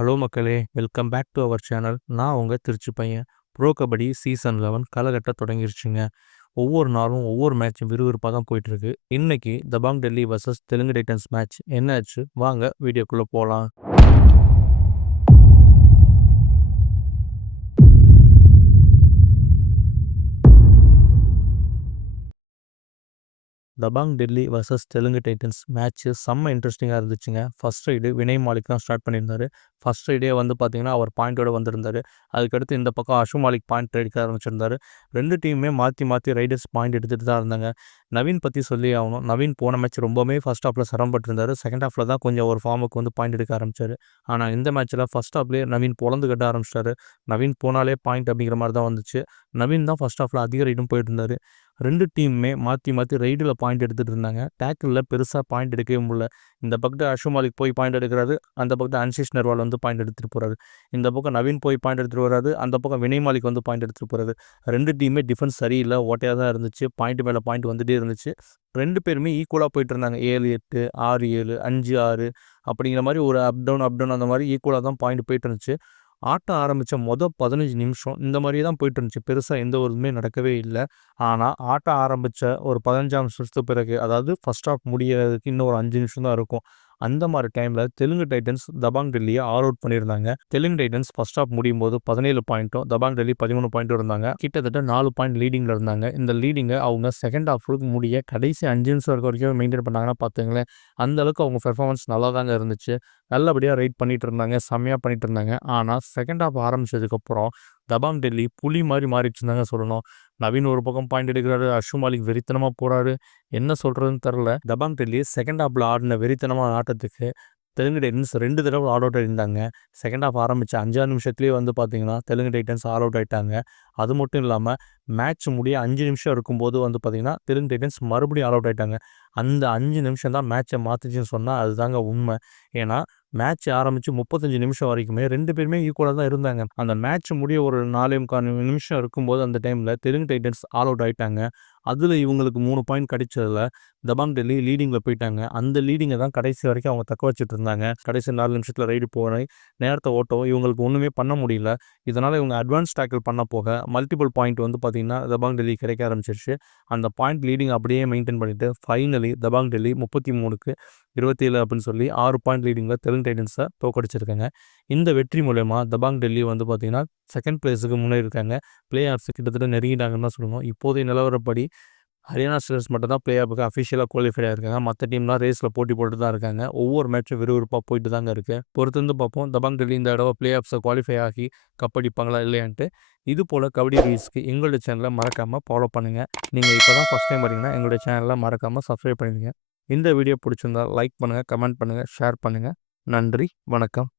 Hello மக்களே! Welcome back to our channel. நான் உங்க திருச்சி பையன். ப்ரோ கபடி சீசன் 11 களகட்ட தொடங்கிருச்சுங்க. ஒவ்வொரு நாளும் ஒவ்வொரு மேட்சும் விறுவிறுப்பா தான் போயிட்டுருக்கு. இன்னைக்கு Dabang Delhi versus Telugu titans match என்ன ஆச்சு? வாங்க வீடியோக்குள்ள போலாம். Dabang Delhi versus Telugu titans match செம்ம இன்ட்ரெஸ்டிங்கா இருந்துச்சுங்க. ஃபர்ஸ்ட் ரைடு வினய் மாலிக் தான் ஸ்டார்ட் பண்ணியிருந்தாரு. ஃபர்ஸ்ட் ரைடே வந்து பார்த்தீங்கன்னா, அவர் பாயிண்டோட வந்திருந்தாரு. அதுக்கடுத்து இந்த பக்கம் அஷு மாலிக் பாயிண்ட் எடுக்க ஆரம்பிச்சிருந்தாரு. 2 டீமுமே மாத்தி மாத்தி ரைடர்ஸ் பாயிண்ட் எடுத்துட்டு தான் இருந்தாங்க. நவீன் பத்தி சொல்லியே ஆகணும். நவீன் போன மேட்ச் ரொம்பவுமே ஃபர்ஸ்ட் ஹாஃப்ல சிரமப்பட்டிருந்தாரு. செகண்ட் ஹாஃப்ல தான் கொஞ்சம் ஒரு ஃபார்முக்கு வந்து பாயிண்ட் எடுக்க ஆரம்பிச்சாரு. ஆனா இந்த மேட்ச்ல ஃபர்ஸ்ட் ஹாஃப்லயே நவீன் பொளந்து கட்ட ஆரம்பிச்சிட்டாரு. நவீன் போனாலே பாயிண்ட் அப்படிங்கிற மாரி தான் வந்துச்சு. நவீன் தான் ஃபர்ஸ்ட் ஹாஃப்ல அதிக ரைடும் போயிட்டு இருந்தாரு. 2 டீமுமே மாத்தி மாத்தி ரைடுல பாயிண்ட் எடுத்துட்டு இருந்தாங்க. டேக்கிள்ல பெருசா பாயிண்ட் எடுக்கவே முடியல. இந்த பக்கத்து அஷு மாலிக் போய் பாயிண்ட் எடுக்கிறாரு. அந்த பக்கத்து அன்சிஷ் நர்வால் வந்து பாயிண்ட் எடுத்துட்டு போறாரு. இந்த பக்கம் நவீன் போய் பாயிண்ட் எடுத்துட்டு வராரு. அந்த பக்கம் வினய் மாலிக் வந்து பாயிண்ட் எடுத்துட்டு போறாரு. 2 டீமுமே டிஃபென்ஸ் சரியில்ல. ஓட்டையா தான் இருந்துச்சு. பாயிண்ட் மேல பாயிண்ட் வந்துட்டே இருந்துச்சு. 2 பேருமே ஈக்குவலா போயிட்டு இருந்தாங்க. 7, 8, 6, 7, 5, 6 அப்படிங்கிற மாரி ஒரு அப் டவுன் அந்த மாரி ஈக்குவலா தான் பாயிண்ட் போயிட்டு இருந்துச்சு. ஆட்டம் ஆரம்பிச்ச 15 நிமிஷம் இந்த மாரி தான் போயிட்டு இருந்துச்சு. பெருசா எந்த ஒரு இதுவுமே நடக்கவே இல்ல. ஆனா, ஆட்டம் ஆரம்பிச்ச ஒரு 15ஆம் நிமிஷத்துக்கு பிறகு, அதாவது ஃபர்ஸ்ட் ஹாஃப் முடியறதுக்கு இன்னும் ஒரு 5 நிமிஷம் தான் இருக்கும். அந்த மாரி டைம்ல தெலுங்கு டைட்டன்ஸ் தபாங் டெல்லிய ஆல் அவுட் பண்ணியிருந்தாங்க. தெலுங்கு டைட்டன்ஸ் ஃபர்ஸ்ட் ஹாஃப் முடியும்போது 17 பாயிண்ட்டும், தபாங் டெல்லி 13 பாயிண்ட்டும் இருந்தாங்க. கிட்டத்தட்ட 4 பாயிண்ட் லீடிங்ல இருந்தாங்க. இந்த லீடிங்க அவங்க செகண்ட் ஹாஃப் முடிய கடைசி 5 நிமிஷம் வரைக்கும் மெயின்டெயின் பண்ணாங்கன்னா பார்த்துக்கங்களேன். அந்த அளவுக்கு அவங்க பெர்ஃபார்மன்ஸ் நல்லா தாங்க இருந்துச்சு. நல்லபடியா ரைட் பண்ணிட்டு இருந்தாங்க. செம்மையா பண்ணிட்டு இருந்தாங்க. ஆனா, செகண்ட் ஹாஃப் ஆரம்பிச்சதுக்கப்புறம் தபாங் டெல்லி புலி மாரி மாறிடுச்சுன்னு தாங்க சொல்லணும். நவீன் ஒரு பக்கம் பாயிண்ட் எடுக்கிறாரு. அஷு மாலிக் வெறித்தனமா போறாரு. என்ன சொல்றதுன்னு தெரியல. தபாங் டெல்லி செகண்ட் ஹாஃப்ல ஆடின வெறித்தனமான ஆட்டத்துக்கு தெலுங்கு டைட்டன்ஸ் 2 தடவ ஆல் அவுட் ஆயிருந்தாங்க. செகண்ட் ஹாஃப் ஆரம்பிச்ச 5ஆவது நிமிஷத்திலேயே வந்து பார்த்தீங்கன்னா, தெலுங்கு டைட்டன்ஸ் ஆல் அவுட் ஆயிட்டாங்க. அது மட்டும் இல்லாம மேட்ச் முடிய 5 நிமிஷம் இருக்கும்போது வந்து பார்த்தீங்கன்னா, தெலுங்கு டைட்டன்ஸ் மறுபடியும் ஆல் அவுட் ஆயிட்டாங்க. அந்த 5 நிமிஷம் தான் மேட்ச மாத்துச்சுன்னு சொன்னா அதுதாங்க உண்ம. ஏன்னா, மேட்ச் ஆரம்பிச்சு 35 நிமிஷம் வரைக்குமே 2 பேருமே ஈக்குவலா தான் இருந்தாங்க. அந்த மேட்ச் முடிய ஒரு 4 1/4 நிமிஷம் இருக்கும்போது அந்த டைம்ல தெலுங்கு டைட்டன்ஸ் ஆல் அவுட் ஆயிட்டாங்க. அதுல இவங்களுக்கு 3 பாயிண்ட் கிடைச்சதுல தபாங் டெல்லி லீடிங்ல போயிட்டாங்க. அந்த லீடிங்க தான் கடைசி வரைக்கும் அவங்க தக்க வச்சுட்டு இருந்தாங்க. கடைசி 4 நிமிஷத்துல ரைடு போய் நேரத்த ஓட்டவும் இவங்களுக்கு ஒண்ணுமே பண்ண முடியல. இதனால இவங்க அட்வான்ஸ் டேக்கிள் பண்ண போக மல்டிபிள் பாயிண்ட் வந்து பார்த்தீங்கன்னா, தபாங் டெல்லி கிடைக்க ஆரம்பிச்சிருச்சு. அந்த பாயிண்ட் லீடிங் அப்படியே மெயின்டெயின் பண்ணிட்டு ஃபைனலி தபாங் டெல்லி 33க்கு 27 அப்படின்னு சொல்லி 6 பாயிண்ட் லீடிங்ல தெலுங்கு டைட்டன்ஸ தோற்கடிச்சிருக்காங்க. இந்த வெற்றி மூலியமா தபாங் டெல்லி வந்து பார்த்தீங்கன்னா, 2ண்ட் பிளேஸுக்கு முன்னேறியிருக்காங்க. பிளே ஆஃப்ஸ் கிட்டத்தட்ட நெருங்கிட்டாங்கன்னு தான் சொல்லணும். இப்போதைய நிலவரப்படி ஹரியானா ஸ்டில்லர்ஸ் மட்டும் தான் பிளே ஆஃப்க்கு அஃபிஷியலா குவாலிஃபை ஆயிருக்காங்க. மத்த டீம்லாம் ரேஸ்ல போட்டி போட்டுட்டு தான் இருக்காங்க. ஒவ்வொரு மேட்சும் விறுவிறுப்பா போயிட்டு தாங்க இருக்கு. பொறுத்திருந்து பார்ப்போம். தபாங் டெல்லி இந்த தடவ பிளே ஆஃப்ஸ குவாலிஃபை ஆகி கப் அடிப்பாங்களா இல்லையான்ட்டு. இது போல கபடி ரீல்ஸ்க்கு எங்களுடைய சேனல மறக்காம ஃபாலோ பண்ணுங்க. நீங்க இப்ப தான் ஃபர்ஸ்ட் டைம் வரீங்கன்னா எங்களுடைய சேனல மறக்காம சப்ஸ்கிரைப் பண்ணிடுங்க. இந்த வீடியோ பிடிச்சிருந்தா லைக் பண்ணுங்க, கமெண்ட் பண்ணுங்க, ஷேர் பண்ணுங்க. நன்றி, வணக்கம்.